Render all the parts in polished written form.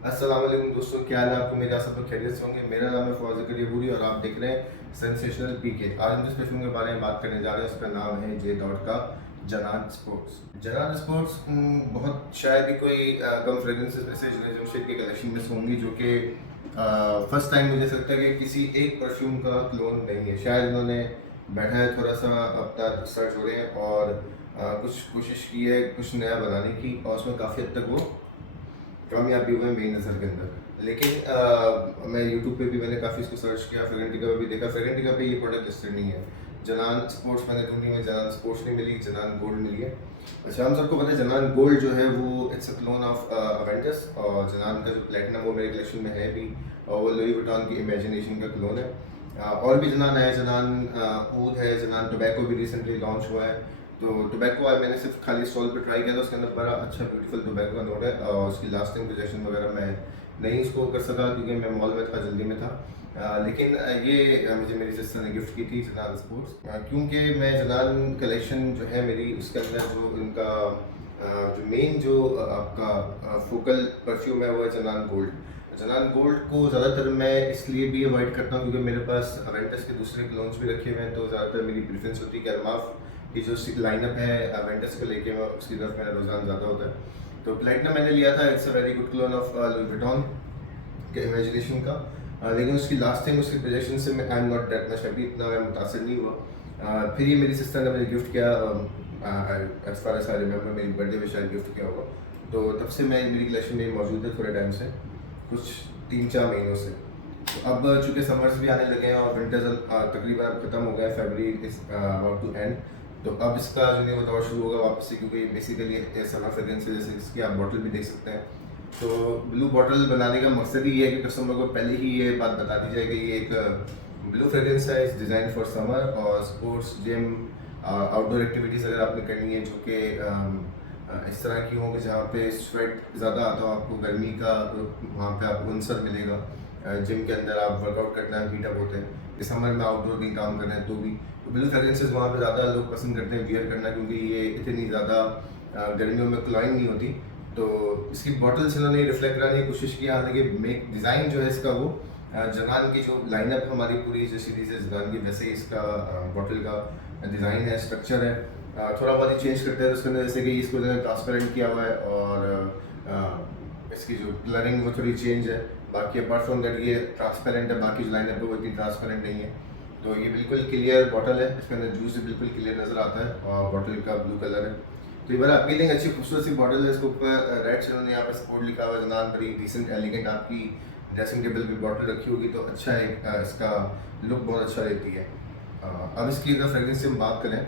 अस्सलाम वालेकुम दोस्तों, क्या हाल है आपको? मेरे सब लोग खैरियत से होंगे। मेरा नाम है फौज करियबूरी और आप देख रहे हैं सेंसेशनल पीके। आज हम जिस परफ्यूम के बारे में बात करने जा रहे हैं उसका नाम है जे डॉट का जनान स्पोर्ट्स। जनान स्पोर्ट्स बहुत शायद ही कोई कम फ्रेग्रेंसेस में से जुने जमशेद के कलेक्शन में से होंगी जो कि फर्स्ट टाइम मुझे लगता है कि किसी एक परफ्यूम का क्लोन नहीं है। शायद उन्होंने बैठा है थोड़ा सा अपना सर्च हो रहे हैं और कुछ कोशिश की है कुछ नया बनाने की और उसमें काफ़ी हद तक वो कामयाबी हुए मेरी नज़र के अंदर। लेकिन मैं यूट्यूब पे भी मैंने काफ़ी इसको सर्च किया, फ्रेगरेंटिका पे भी देखा, फ्रेगरेंटिका पे ये प्रोडक्ट लिस्टेड नहीं है। जनान स्पोर्ट्स मैंने ढूंढी में जनान स्पोर्ट्स नहीं मिली, जनान गोल्ड मिली है। अच्छा, हम सबको पता है जनान गोल्ड जो है वो it's a clone of Avengers और जनान का जो प्लेटिनम वो मेरे कलेक्शन में है भी और वो लुई वुइटन की इमेजिनेशन का क्लोन है। और भी जनान है, जनान ऊद है, जनान टोबैको भी रिसेंटली लॉन्च हुआ है। तो टोबैको है, मैंने सिर्फ खाली स्टॉल पे ट्राई किया था, उसके अंदर बड़ा अच्छा ब्यूटीफुल टोबैको का नोट है और उसकी लास्टिंग पोजेशन वगैरह मैं नहीं उसको कर सका क्योंकि मैं मॉल में था, जल्दी में था। लेकिन ये मुझे मेरी सिस्टर ने गिफ्ट की थी जनान स्पोर्ट्स, क्योंकि मैं जनान कलेक्शन जो है मेरी उसके अंदर जो उनका जो मेन जो आपका फोकल परफ्यूम है वो है जनान गोल्ड। जनान गोल्ड को ज़्यादातर मैं इसलिए भी अवॉइड करता हूँ क्योंकि मेरे पास अवेंटस के दूसरे क्लोन्स भी रखे हुए हैं, तो ज़्यादातर मेरी प्रेफरेंस होती है कि अरमाफ की जो लाइनअप है अवेंटस को लेके मैं उसकी तरफ मेरा रुझान ज़्यादा होता है। तो प्लेटिनम मैंने लिया था, it's a very good clone of Louis Vuitton के इमेजिनेशन का। लेकिन उसकी लास्टिंग उसके पोजेशन से मैं I am not that much happy, इतना मैं मुतासर नहीं हुआ। फिर ये मेरी सिस्टर ने मुझे गिफ्ट किया, as far as I remember मेरी बर्थडे में शायद गिफ्ट किया होगा। तो तब से मैं मेरी कलेक्शन में मौजूद है थोड़े टाइम से, कुछ 3-4 महीनों से। तो अब चूँकि समर्स भी आने लगे हैं और विंटर्स तकरीबन अब खत्म हो गया है, फरवरी इज अबाउट टू एंड। तो अब इसका जो है दौर शुरू होगा वापस से, क्योंकि बेसिकली समर फ्रेग्रेंस जैसे इसकी आप बॉटल भी देख सकते हैं। तो ब्लू बॉटल बनाने का मकसद ही ये है कि कस्टमर को पहले ही ये बात बता दी जाए कि ये एक ब्लू फ्रेग्रेंस है, इस डिज़ाइन फॉर समर और स्पोर्ट्स जिम आउटडोर एक्टिविटीज़ अगर आपने करनी है जो कि इस तरह की हो कि जहाँ पे स्वेट ज़्यादा आता हो, आपको गर्मी का वहाँ पे आपको अंसर मिलेगा। जिम के अंदर आप वर्कआउट करना है, हीटअप होते हैं, इस समर में आउटडोर कहीं काम कर रहे हैं तो भी तो ब्लू फ्रेग्रेंसेज वहाँ पे ज़्यादा लोग पसंद करते हैं वियर करना, क्योंकि ये इतनी ज़्यादा गर्मियों में क्लाइन नहीं होती। तो इसकी बॉटल्स इन्होंने रिफ्लेक्ट कराने की कोशिश की, हालांकि मेक डिज़ाइन जो है इसका वो जनान की जो लाइनअप हमारी पूरी जो सीरीज़ है जनान की, वैसे ही इसका बॉटल का डिज़ाइन है, स्ट्रक्चर है। थोड़ा बहुत ही चेंज करते हैं उसके अंदर, जैसे कि इसको जो है ट्रांसपेरेंट किया हुआ है और इसकी जो कलरिंग वो थोड़ी चेंज है। बाकी अपार्ट फ्रॉम दैट ये ट्रांसपेरेंट है, बाकी जो लाइनअप है वो इतनी ट्रांसपेरेंट नहीं है। तो ये बिल्कुल क्लियर बॉटल है, इसके अंदर जूस भी बिल्कुल क्लियर नज़र आता है और बॉटल का ब्लू कलर है। तो ये बड़ा अपीलिंग अच्छी खूबसूरत सी बॉटल है। इसके ऊपर रेड से उन्होंने यहाँ पर स्पोर्ट लिखा हुआ है जनान, बड़ी डिसेंट एलिगेंट आपकी ड्रेसिंग टेबल पे बॉटल रखी होगी तो अच्छा एक इसका लुक बहुत अच्छा रहती है। अब इसकी अगर फ्रेग्रेंस से हम बात करें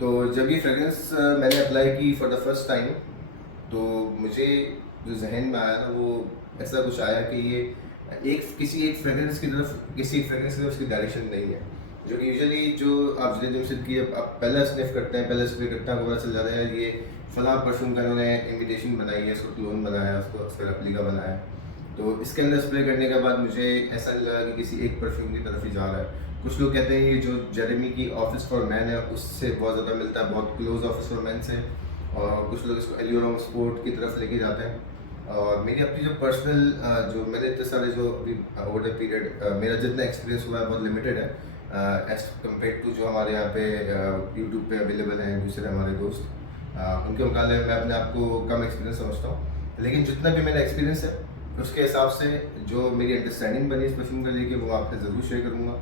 तो जब ये फ्रेग्रेंस मैंने अप्लाई की फॉर द फर्स्ट टाइम तो मुझे जो जहन में आया ना वो ऐसा कुछ आया कि ये किसी एक फ्रेग्रेंस की तरफ उसकी डायरेक्शन नहीं है, जो कि यूजुअली जो आप जिले जमशेद की आप पहला स्निफ करते हैं, पहले स्प्रे करते हैं, आपको पता चल जाता है ये फला परफ्यूम का इन्होंने इमिटेशन बनाई है, उसको क्लोन बनाया है, उसका रेप्लिका बनाया है। तो इसके अंदर स्प्रे करने के बाद मुझे ऐसा नहीं लगा कि किसी एक परफ्यूम की तरफ ही जा रहा है। कुछ लोग कहते हैं ये जो जेरेमी की ऑफिस फॉर मैन है उससे बहुत ज़्यादा मिलता है, बहुत क्लोज ऑफिस फॉर मैन से। और कुछ लोग इसको एलियोरम स्पोर्ट की तरफ लेके जाते हैं। और मेरी अपनी जो पर्सनल जो मैंने इतने सारे जो अभी ओवर द पीरियड मेरा जितना एक्सपीरियंस हुआ है बहुत लिमिटेड है एज कम्पेयर टू जो हमारे यहाँ पे यूट्यूब पे अवेलेबल हैं दूसरे हमारे दोस्त, उनके मुकाबले मैं अपने आप को कम एक्सपीरियंस समझता हूँ। लेकिन जितना भी मेरा एक्सपीरियंस है उसके हिसाब से जो मेरी अंडरस्टैंडिंग बनी इस परफ्यूम को लेके वो आपसे ज़रूर शेयर करूँगा।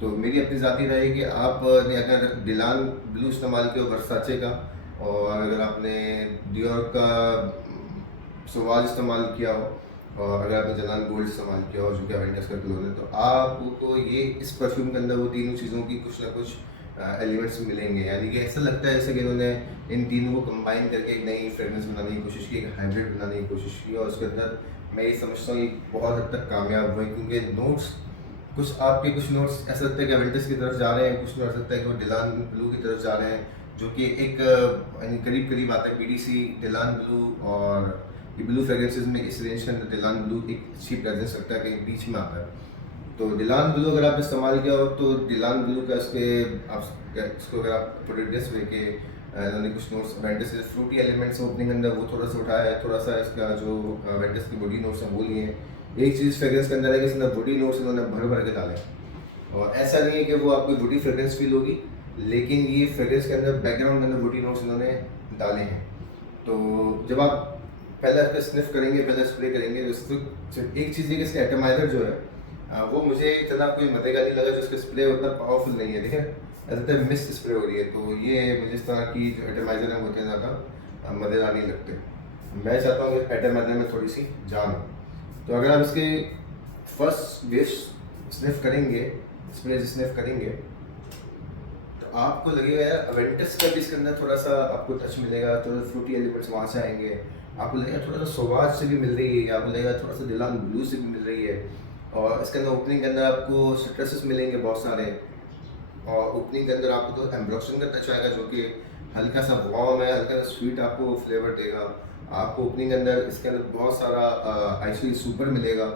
तो मेरी अपनी ज़ाती राय है कि आपने अगर डिलान ब्लू इस्तेमाल किया वर्साचे का और अगर आपने डियोर का सवाज इस्तेमाल किया हो और अगर आपने जनान गोल्ड इस्तेमाल किया हो जो कि अवेंटस का क्लोन है, तो आपको ये इस परफ्यूम के अंदर वो तीनों चीज़ों की कुछ ना कुछ एलिमेंट्स मिलेंगे। यानी कि ऐसा लगता है जैसे कि इन्होंने इन तीनों को कंबाइन करके एक नई फ्रेग्रेंस बनाने की कोशिश की, एक हाइब्रिड बनाने की कोशिश की और उसके अंदर मैं ये समझता हूँ ये बहुत हद तक कामयाब हुए, क्योंकि नोट्स कुछ नोट्स ऐसा लगता है कि अवेंटस की तरफ जा रहे हैं, कुछ नोट्स ऐसा लगता है कि वो डिलान ब्लू की तरफ जा रहे हैं, जो कि एक यानी करीब करीब आता है बीडीसी डिलान ब्लू। और ये ब्लू फ्रेग्रेंसेस में इस रेंज के अंदर डिलान ब्लू एक अच्छी प्रेजेंस रखता है, कहीं बीच में आता है। तो डिलान ब्लू अगर आप इस्तेमाल किया हो तो डिलान ब्लू का इसके आप इसको अगर आप थोड़े डिस लेके इन्होंने कुछ नोट्स वेंटस के फ्रूटी एलिमेंट्स ओपनिंग के अंदर वो थोड़ा सा उठाया है, थोड़ा सा इसका जो वेंटस की बॉडी नोट्स हैं वो लिए हैं। एक चीज़ फ्रेग्रेंस के अंदर है कि इसके अंदर बॉडी नोट्स इन्होंने भर भर के डाले हैं। और ऐसा नहीं है कि वो आपको बॉडी फ्रेग्रेंस फील होगी, लेकिन ये फ्रेग्रेंस के अंदर बैकग्राउंड के अंदर बॉडी नोट्स इन्होंने डाले हैं। तो जब आप पहले आपका स्निफ करेंगे, पहले स्प्रे करेंगे, तो एक चीज़ ये कि इसका एटमाइजर जो है वो मुझे इतना कोई मजे का नहीं लगा, जो इसका स्प्रे उतना पावरफुल नहीं है। देखिए ऐसा मिस्ट स्प्रे हो रही है, तो ये मुझे इस तरह की जो एटमाइजर है वो उतने ज़्यादा मज़ेदार नहीं लगते। मैं चाहता हूँ कि एटमाइजर में थोड़ी सी जान हो। तो अगर आप इसके फर्स्ट वेव स्निफ करेंगे, स्प्रे स्निफ करेंगे, तो आपको लगेगा यार अवेंटस का भी इसके अंदर थोड़ा सा आपको टच मिलेगा, थोड़ा फ्रूटी एलिमेंट्स वहाँ से आएंगे, आपको लगेगा थोड़ा सा सोवाज से भी मिल रही है, आपको लगेगा थोड़ा सा दिलान ब्लू से भी मिल रही है। और इसके अंदर ओपनिंग के अंदर आपको सिट्रसेस मिलेंगे बहुत सारे, और ओपनिंग के अंदर आपको तो एम्ब्रोक्शन का टच आएगा जो कि हल्का सा वार्म है, हल्का सा स्वीट आपको फ्लेवर देगा। आपको ओपनिंग के अंदर इसके अंदर बहुत सारा आइसोली सुपर मिलेगा,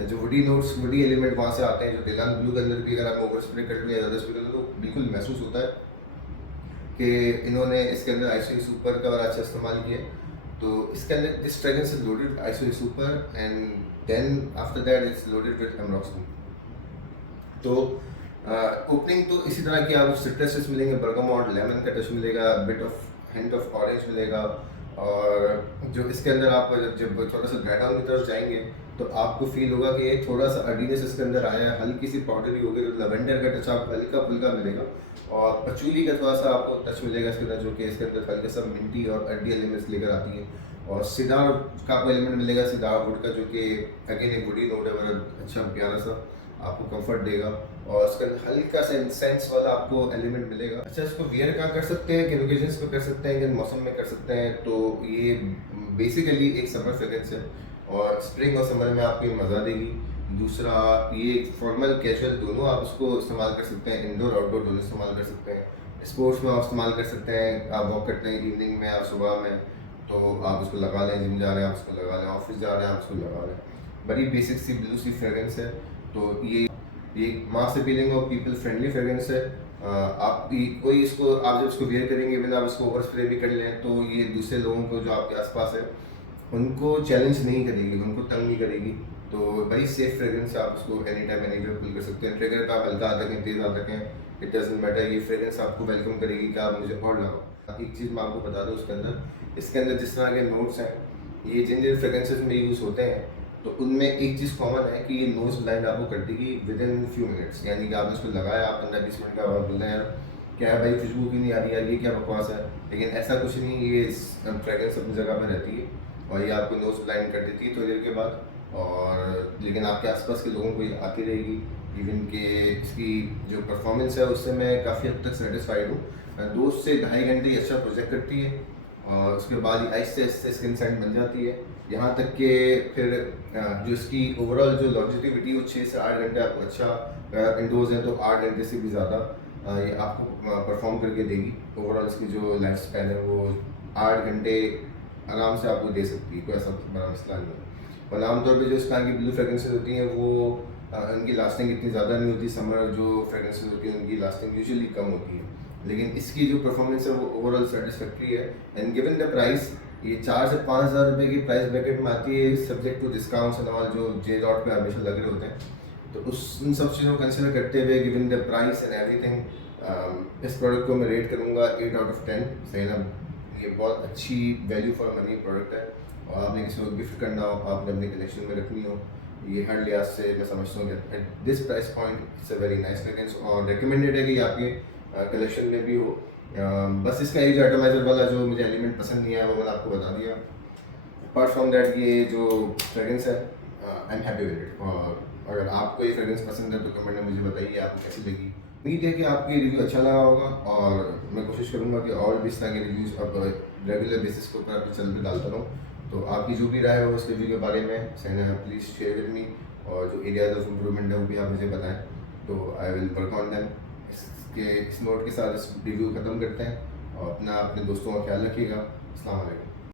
जो वुडी नोट्स वुडी एलिमेंट वहाँ से आते हैं, जो दिलान ब्लू के अंदर भी अगर आप ओवर स्प्रे कर लिया ज़्यादा स्प्रे कर तो बिल्कुल महसूस होता है कि इन्होंने इसके अंदर आइसोली सुपर का बड़ा अच्छा इस्तेमाल किया। तो इसके अंदर this fragrance is loaded iso E super and then after that it's loaded with ambroxan. तो ओपनिंग तो इसी तरह की आपको सिट्रसेस मिलेंगे, बर्गामोट लेमन का टच मिलेगा, bit of hint of orange मिलेगा। और जो इसके अंदर आप जब थोड़ा सा ड्राई डाउन की तरफ जाएंगे तो आपको फील होगा कि थोड़ा सा अर्डीनेस इसके अंदर आया है, हल्की सी पाउडरी होगी, तो लेवेंडर का टच आपको हल्का फुल्का मिलेगा, और पचूली का थोड़ा सा आपको टच मिलेगा इसके अंदर, जो कि इसके अंदर हल्का सा मिंटी और अर्डी एलिमेंट्स लेकर आती है। और सिदार का आपको एलिमेंट मिलेगा, सिदार वुड का, जो कि अगेन एक वुडी नोट है, बड़ा अच्छा प्यारा सा आपको कंफर्ट देगा। और इसके अंदर हल्का सा इंसेंस वाला आपको एलिमेंट मिलेगा। अच्छा, इसको वियर कहाँ कर सकते हैं, किन ओकेजन्स पे कर सकते हैं, किन मौसम में कर सकते हैं, तो ये बेसिकली एक समर फ्रेग्रेंस है और स्प्रिंग और समर में आपको ये मज़ा देगी। दूसरा, ये फॉर्मल कैजुअल दोनों आप उसको इस्तेमाल कर सकते हैं, इंडोर आउटडोर दोनों इस्तेमाल कर सकते हैं। स्पोर्ट्स में आप इस्तेमाल कर सकते हैं, आप वॉक करते हैं इवनिंग में, आप सुबह में, तो आप उसको लगा लें, जिम जा रहे हैं आप उसको लगा लें, ऑफिस जा रहे हैं आप उसको लगा लें। बड़ी बेसिक सी ब्लू सी फ्रेग्रेंस है। तो ये मास अपीलिंग और पीपल फ्रेंडली फ्रेग्रेंस है। आप कोई इसको आप जब इसको वेयर करेंगे, इवन आप इसको ओवर स्प्रे भी कर लें, तो ये दूसरे लोगों को जो आपके आसपास है उनको चैलेंज नहीं करेगी, उनको तंग नहीं करेगी। तो बड़ी सेफ फ्रेग्रेंस है, आप उसको एनी टाइम एनीवेयर पुल कर सकते हैं। ट्रिगर का आप हल्का आ सकें, तेज़ आ सकें, इट डजंट मैटर, ये फ्रेग्रेंस आपको वेलकम करेगी कि आप मुझे और लगाओ। एक चीज़ मैं आपको बता दूँ, इसके अंदर जिस तरह के नोट्स हैं, ये जिन जिन फ्रेग्रेंसेज में यूज़ होते हैं, तो उनमें एक चीज़ कॉमन है कि ये नोज ब्लाइंड आपको कर देगी विद इन फ्यू मिनट्स। यानी कि आपने उसको लगाया, आप 15-20 मिनट का बाद बोल रहे हैं यार क्या है भाई, खुशबू क्यों नहीं आ रही यार, ये क्या बकवास है। लेकिन ऐसा कुछ नहीं, ये फ्रेग्रेंस अपनी जगह पर रहती है और ये आपको नोज ब्लाइंड कर देती है थोड़ी देर के बाद। और लेकिन आपके आसपास के लोगों को ये आती रहेगी। इवन के इसकी जो परफॉर्मेंस है उससे मैं काफ़ी हद तक सेटिस्फाइड हूँ। 2 से ढाई घंटे ये अच्छा प्रोजेक्ट करती है और उसके बाद ही आहिस्ते आहिस्ते स्किन सेट बन जाती है। यहाँ तक कि फिर जो इसकी ओवरऑल जो लॉन्जिविटी वो 6 से 8 घंटे आपको अच्छा, इंडोर्स है तो 8 घंटे से भी ज़्यादा ये आपको परफॉर्म करके देगी। ओवरऑल इसकी जो लाइफ स्पैन है वो 8 घंटे आराम से आपको दे सकती है, कोई ऐसा बड़ा मसला नहीं है। और आमतौर पे जो इस तरह की ब्लू फ्रेग्रेंसेज होती हैं वो उनकी लास्टिंग इतनी ज़्यादा नहीं होती। समर जो फ्रेग्रेंसेज होती हैं उनकी लास्टिंग यूजुअली कम होती है, लेकिन इसकी जो परफॉर्मेंस है वो ओवरऑल सेटिस्फैक्ट्री है। एंड गिवन द प्राइस, ये 4 से 5 हज़ार रुपये की प्राइस ब्रैकेट में आती है, subject to discounts and all जो जे डॉट पे हमेशा लगे होते हैं। तो उन सब चीज़ों को कंसिडर करते हुए, given the price and everything, इस प्रोडक्ट को मैं रेट करूँगा 8 आउट ऑफ 10। सही ना, ये बहुत अच्छी वैल्यू फॉर मनी प्रोडक्ट है और आपने किसी को गिफ्ट करना हो, आपने अपने कलेक्शन में रखनी हो, ये हर लिहाज से मैं समझता हूँ कि at this price point it's a very nice fragrance और रिकमेंडेड है कि आपके कलेक्शन में भी हो। बस इसका एक जो एटमाइजर वाला जो मुझे एलिमेंट पसंद नहीं है वो मैंने आपको बता दिया। अपार्ट फ्रॉम दैट ये जो फ्रेग्रेंस है I am happy with it. और अगर आपको ये फ्रेग्रेंस पसंद है तो कमेंट में मुझे बताइए आपको कैसी लगी। उम्मीद है कि आपको ये रिव्यू अच्छा लगा होगा और मैं कोशिश करूँगा कि और भी इस तरह के रिव्यूज़ अब रेगुलर बेसिस के ऊपर आपके चैनल पर डालता रहूँ। तो आपकी जो भी राय हो उस रिव्यू के बारे में सही प्लीज़ शेयर विद मी, और जो एरियाज ऑफ इम्प्रूवमेंट है वो भी आप मुझे बताएं, तो I will work on them. इस नोट के साथ इस रिव्यू ख़त्म करते हैं और अपने दोस्तों का ख्याल रखिएगा। अस्सलाम वालेकुम।